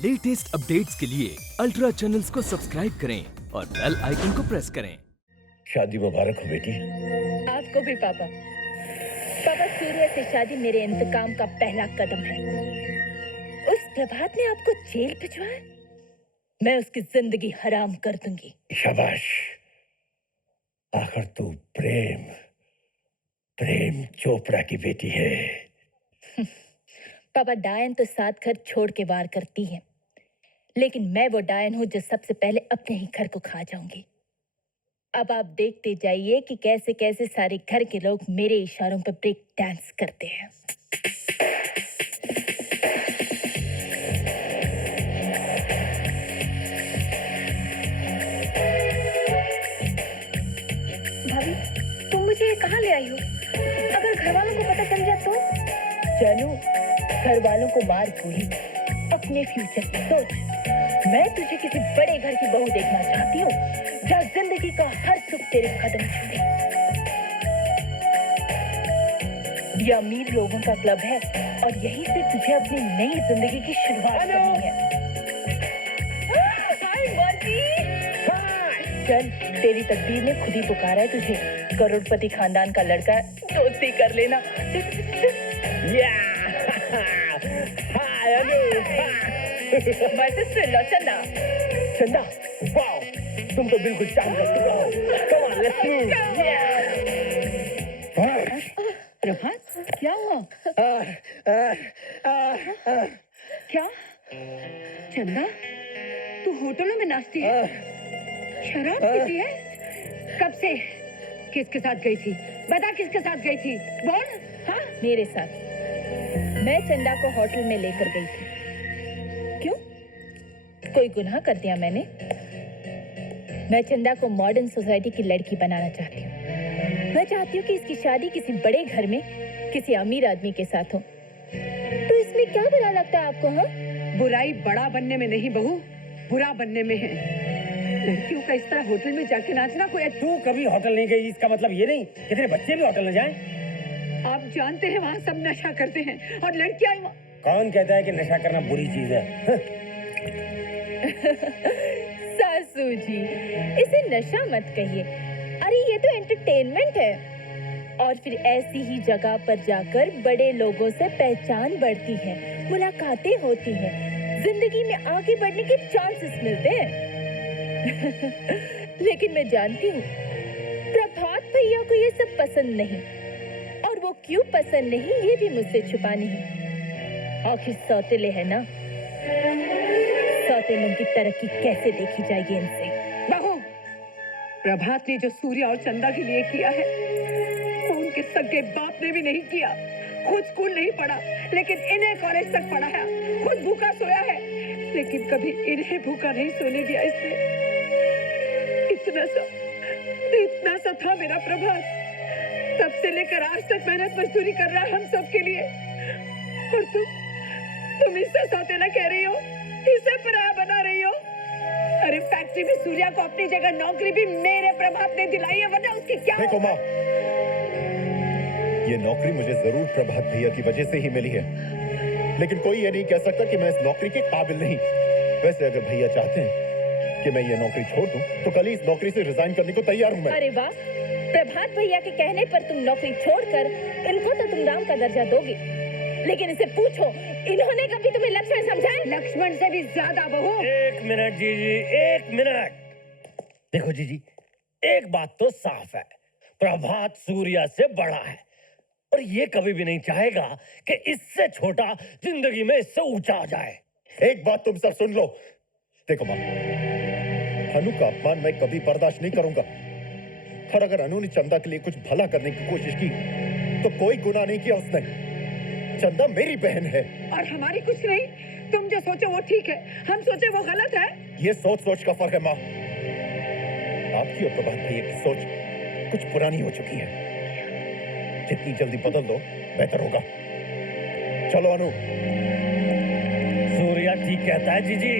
Latest updates के लिए ultra channels को सब्सक्राइब करें और बेल आइकन को प्रेस करें। शादी मुबारक हो बेटी। आपको भी पापा। पापा, सूर्या से शादी मेरे इंतकाम का पहला कदम है। उस प्रभात ने आपको जेल भिजवाया, मैं उसकी जिंदगी हराम कर दूंगी। शाबाश। आखिर तू प्रेम चोपड़ा की बेटी है। पापा, डायन तो 7 घर छोड़ के वार करती है, लेकिन मैं वो डायन हूं जो सबसे पहले अपने ही घर को खा जाऊंगी। अब आप देखते जाइए कि कैसे कैसे सारे घर के लोग मेरे इशारों पर ब्रेक डांस करते हैं। भाभी, तुम मुझे कहाँ ले आई हो? अगर घर वालों को पता चल गया तो? जानू, घर वालों को मार भूली, अपने फ्यूचर की सोच। मैं तुझे किसी बड़े घर की बहू देखना चाहती हूँ, जहाँ जिंदगी का हर सुख तेरे कदम छूए। ये अमीर लोगों का क्लब है और यहीं से तुझे अपनी नई जिंदगी की शुरुआत करनी है। हाय मर्जी। चल, तेरी तकदीर ने खुद ही पुकारा है तुझे। करोड़पति खानदान का लड़का, दोस्ती कर लेना। My sister-in-law, चंदा, वाओ, तुम तो बिल्कुल चांद का टुकड़ा हो। Come on, let's move. प्रभात, क्या हुआ? क्या? चंदा, तू होटलों में नाचती है, शराब पीती है? कब से? किसके साथ गई थी? बता, किसके साथ गई थी? बोल। हाँ, मेरे साथ। मैं चंदा को होटल में लेकर गई थी। क्यों? कोई गुनाह कर दिया मैंने? मैं चंदा को मॉडर्न सोसाइटी की लड़की बनाना चाहती हूँ। मैं चाहती हूँ कि इसकी शादी किसी बड़े घर में किसी अमीर आदमी के साथ हो। तो इसमें क्या बुरा लगता है आपको? हाँ, बुराई बड़ा बनने में नहीं बहू, बुरा बनने में है। लड़कियों का इस तरह होटल में जाके नाचना कोई। तू कभी होटल नहीं गई, इसका मतलब ये नहीं कि तेरे बच्चे भी होटल न जाएं। आप जानते हैं वहाँ सब नशा करते हैं और लड़कियां। कौन कहता है कि नशा करना बुरी चीज है? सासू जी, इसे नशा मत कहिए। अरे ये तो एंटरटेनमेंट है। और फिर ऐसी ही जगह पर जाकर बड़े लोगों से पहचान बढ़ती है, मुलाकातें होती हैं, जिंदगी में आगे बढ़ने के चांसेस मिलते हैं। लेकिन मैं जानती हूँ प्रभात भैया को ये सब पसंद नहीं, और वो क्यों पसंद नहीं ये भी मुझसे छुपा नहीं। आखिर सौतेले है ना, सौतेलों की तरक्की कैसे देखी जाएगी इनसे? बहू, प्रभात ने जो सूर्या और चंदा के लिए किया है वो उनके सगे बाप ने भी नहीं किया। खुद स्कूल नहीं पढ़ा, लेकिन इन्हें कॉलेज तक पढ़ा है। खुद भूखा सोया है, लेकिन कभी इन्हें भूखा नहीं सोने दिया इसने। इतना सा था मेरा प्रभात, तब से लेकर आज तक मेहनत मजदूरी कर रहा है हम सब के लिए। और तुम इससे सौतेला कह रही हो, इसे पराया बना रही हो। अरे फैक्ट्री में सूर्या को अपनी जगह नौकरी भी मेरे प्रभात ने दिलाई है, वरना उसकी क्या? देखो माँ, ये नौकरी मुझे जरूर प्रभात भैया की वजह से ही मिली है, लेकिन कोई ये नहीं कह सकता कि मैं इस नौकरी के काबिल नहीं। वैसे अगर भैया चाहते हैं कि मैं ये नौकरी छोड़ दूं, तो कल ही इस नौकरी से रिजाइन करने को तैयार हूं मैं। अरे वाह, प्रभात भैया के कहने पर तुम नौकरी छोड़कर इनको तो तुम राम का दर्जा दोगे, लेकिन इसे पूछो, इन्होंने कभी तुम्हें लक्ष्मण समझा है? लक्ष्मण से भी ज्यादा बहू। एक मिनट जीजी, एक मिनट। देखो जीजी, एक बात तो साफ है, प्रभात सूर्या से बड़ा है और ये कभी भी नहीं चाहेगा कि इससे छोटा जिंदगी में इससे ऊंचा आ जाए। एक बात तुम सब सुन लो। देखो माँ, अनु का अपमान मैं कभी बर्दाश्त नहीं करूंगा, और अगर अनु ने चंदा के लिए कुछ भला करने की कोशिश की तो कोई गुनाह नहीं किया उसने। चंदा मेरी बहन है। और हमारी कुछ नहीं। तुम जो सोचो वो ठीक है, हम सोचे वो गलत है। ये सोच का फर्क है माँ। आपकी और प्रभात भैया की सोच कुछ पुरानी हो चुकी है। जितनी जल्दी बदल दो बेहतर होगा। चलो अनु। सूर्या ठीक कहता है जीजी।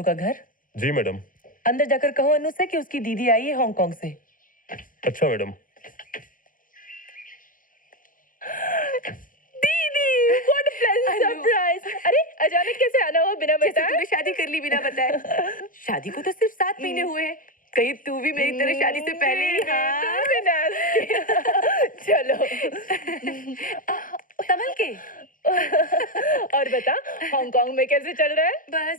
अनु का घर? जी मैडम। अंदर जाकर कहो अनु से कि उसकी दीदी आई है हांगकांग से। अच्छा मैडम। दीदी, व्हाट अ प्लेजेंट सरप्राइज! अरे अचानक कैसे आना हुआ बिना बताए? तूने शादी कर ली बिना बताए। शादी को तो सिर्फ 7 महीने हुए हैं। कहीं तू भी मेरी तरह शादी से पहले ही? हाँ। चलो। संभल के। और बता, हांगकांग में कैसे चल रहा है? बस।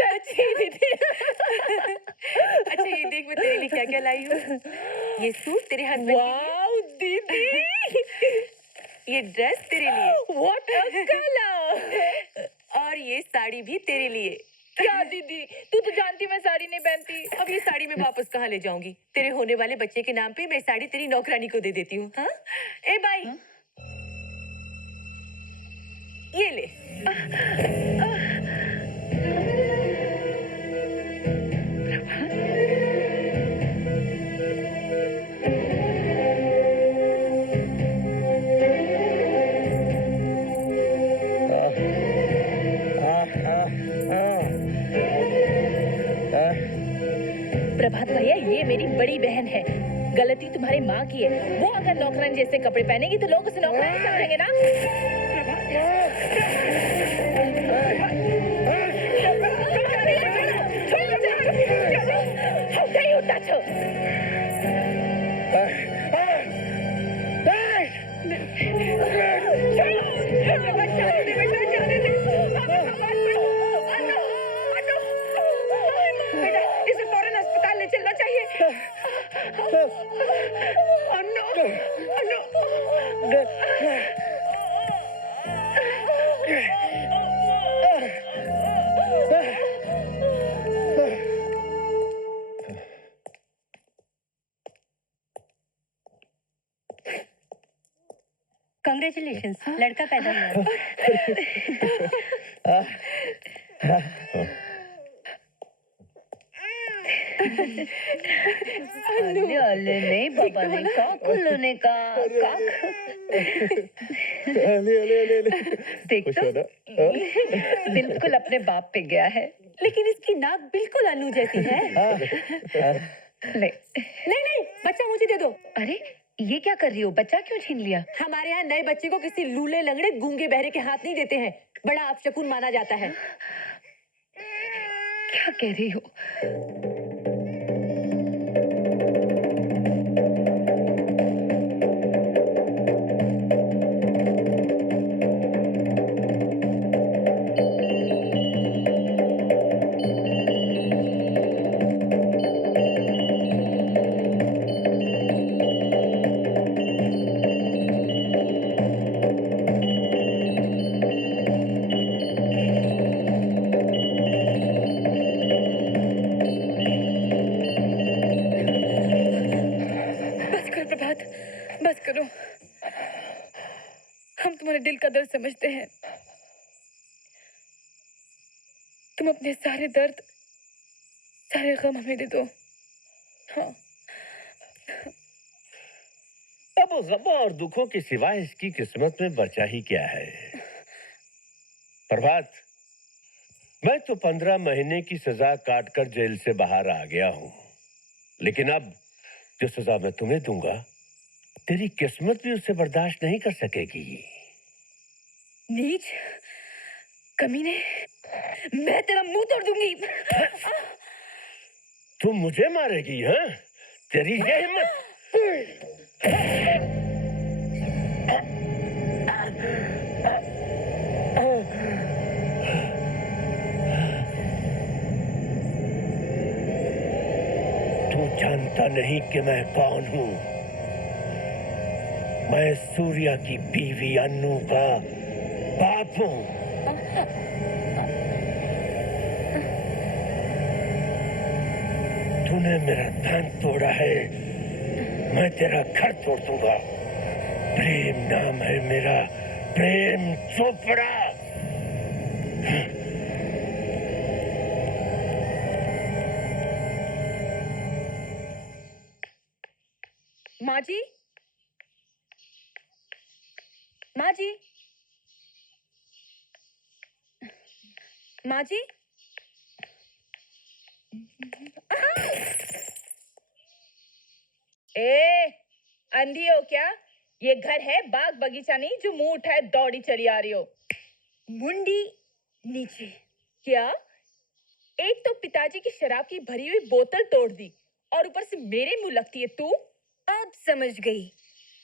सच्ची दीदी। अच्छा ये देख मैं तेरे लिए क्या-क्या लाई हूँ। ये सूट तेरे हस्बैंड के लिए। वाओ दीदी। ये ड्रेस तेरे लिए। What a colour! और ये साड़ी भी तेरे लिए। क्या दीदी, तू तो जानती मैं साड़ी नहीं पहनती। अब ये साड़ी मैं वापस कहाँ ले जाऊंगी? तेरे होने वाले बच्चे के नाम पे मैं साड़ी तेरी नौकरानी को दे देती हूँ। हाँ? ए भाई, ये ले। प्रभात भैया, ये मेरी बड़ी बहन है। गलती तुम्हारी माँ की है। वो अगर नौकरानी जैसे कपड़े पहनेगी तो लोग उसे नौकरानी समझेंगे ना। How dare you touch her? इसे फौरन अस्पताल ले चलना चाहिए। अनु, अनु। कांग्रेचुलेशंस, लड़का पैदा हुआ। अल्ले अल्ले नहीं बाबा नहीं, काक लेने का काक। ले देख तो बिल्कुल अपने बाप पे गया है। लेकिन इसकी नाक बिल्कुल अनु जैसी है। ले। नहीं नहीं, बच्चा मुझे दे दो। अरे ये क्या कर रही हो? बच्चा क्यों छीन लिया? हमारे यहाँ नए बच्चे को किसी लूले लंगड़े गूंगे बहरे के हाथ नहीं देते हैं। बड़ा अपशकुन माना जाता है। क्या कह रही हो? प्रभात, बस करो। हम तुम्हारे दिल का दर्द समझते हैं। तुम अपने सारे दर्द, सारे गम हमें दे दो। हाँ। अब गमों और दुखों के सिवाय इसकी किस्मत में बचा ही क्या है? प्रभात, मैं तो 15 महीने की सजा काटकर जेल से बाहर आ गया हूं, लेकिन अब जो सजा मैं तुम्हें दूंगा, तेरी किस्मत भी उसे बर्दाश्त नहीं कर सकेगी। नीच, कमीने, मैं तेरा मुंह तोड़ दूंगी। तुम मुझे मारेगी? हाँ, तेरी ये हिम्मत? तू जानता नहीं कि मैं कौन हूं? मैं सूर्या की बीवी अन्नू का बाप हूं। तूने मेरा धन तोड़ा है, मैं तेरा घर तोड़ दूंगा। प्रेम नाम है मेरा, प्रेम चोपड़ा। माँ जी, माँ जी, माँ जी। ए, अंधी हो क्या? ये घर है, बाग बगीचा नहीं जो मुंह उठाए दौड़ी चली आ रही हो। मुंडी नीचे। क्या? एक तो पिताजी की शराब की भरी हुई बोतल तोड़ दी और ऊपर से मेरे मुंह लगती है तू। अब समझ गई,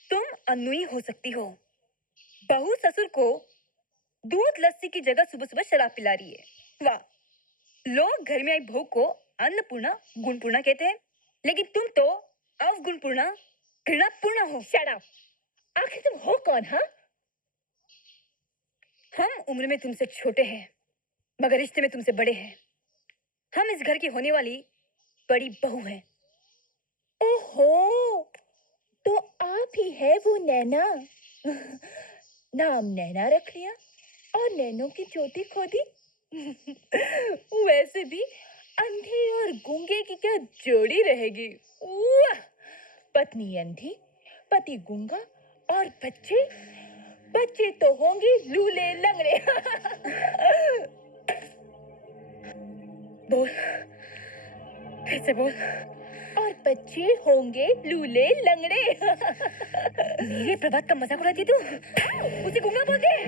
तुम अनुई हो सकती हो। बहू ससुर को दूध लस्सी की जगह सुबह सुबह शराब पिला रही है। वाह, लोग घर में आई बहू को अन्नपूर्णा गुणपूर्णा कहते हैं, लेकिन तुम तो अवगुणपूर्णा घृणापूर्णा हो। Shut up. आखिर तुम हो कौन? हाँ, हम उम्र में तुमसे छोटे हैं मगर रिश्ते में तुमसे बड़े हैं। हम इस घर की होने वाली बड़ी बहू हैं। ओहो, तो आप ही है वो नैना। नाम नैना रख लिया और नैनों की चोटी खोदी। वैसे भी अंधे और गूंगे की क्या जोड़ी रहेगी। वाह! पत्नी अंधी, पति गूंगा और बच्चे बच्चे तो होंगे लूले लंगड़े। बोल, फिर से बोल। और बच्चे होंगे लूले लंगड़े। मेरे प्रभात का मजाक उड़ाती तू? उसे गूंगा बोलते हैं?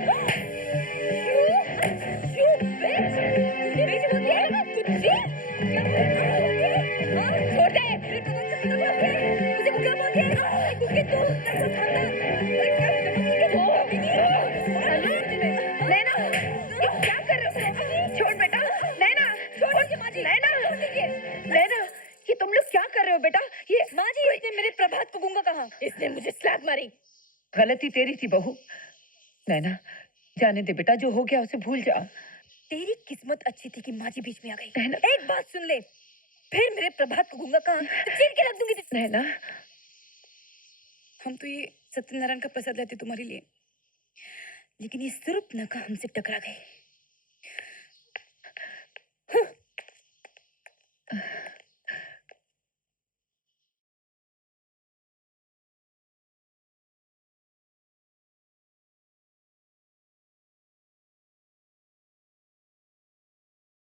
तूने बीच बोल दिया? कुत्ती? क्या बोलती है? हाँ, छोड़ दे। मेरे प्रभात का मजाक उड़ाती है? उसे गूंगा बोलती है? गूंगे तू, तेरे को खाना। अरे क्या समझती है तू? नैना, ये क्या कर रहे हो? छोड़ बेटा। नैना, छोड़ माँ जी। नैना, नैना, ये तुम लोग क्या कर रहे हो बेटा? ये माँ जी, इसने मेरे प्रभात को गूंगा कहा। इसने मुझे स्लैग मारी। गलती तेरी थी बहू। नैना, जाने दे बेटा, जो हो गया उसे भूल जा। तेरी किस्मत अच्छी थी कि माँ जी बीच में आ गई। एक बात सुन ले, फिर मेरे प्रभात को गूंगा कहा तो चीर के रख दूंगी। नैना, हम तो ये सत्यनारायण का प्रसाद लाते तुम्हारे लिए, लेकिन ये सिर्फ नका हमसे टकरा गए।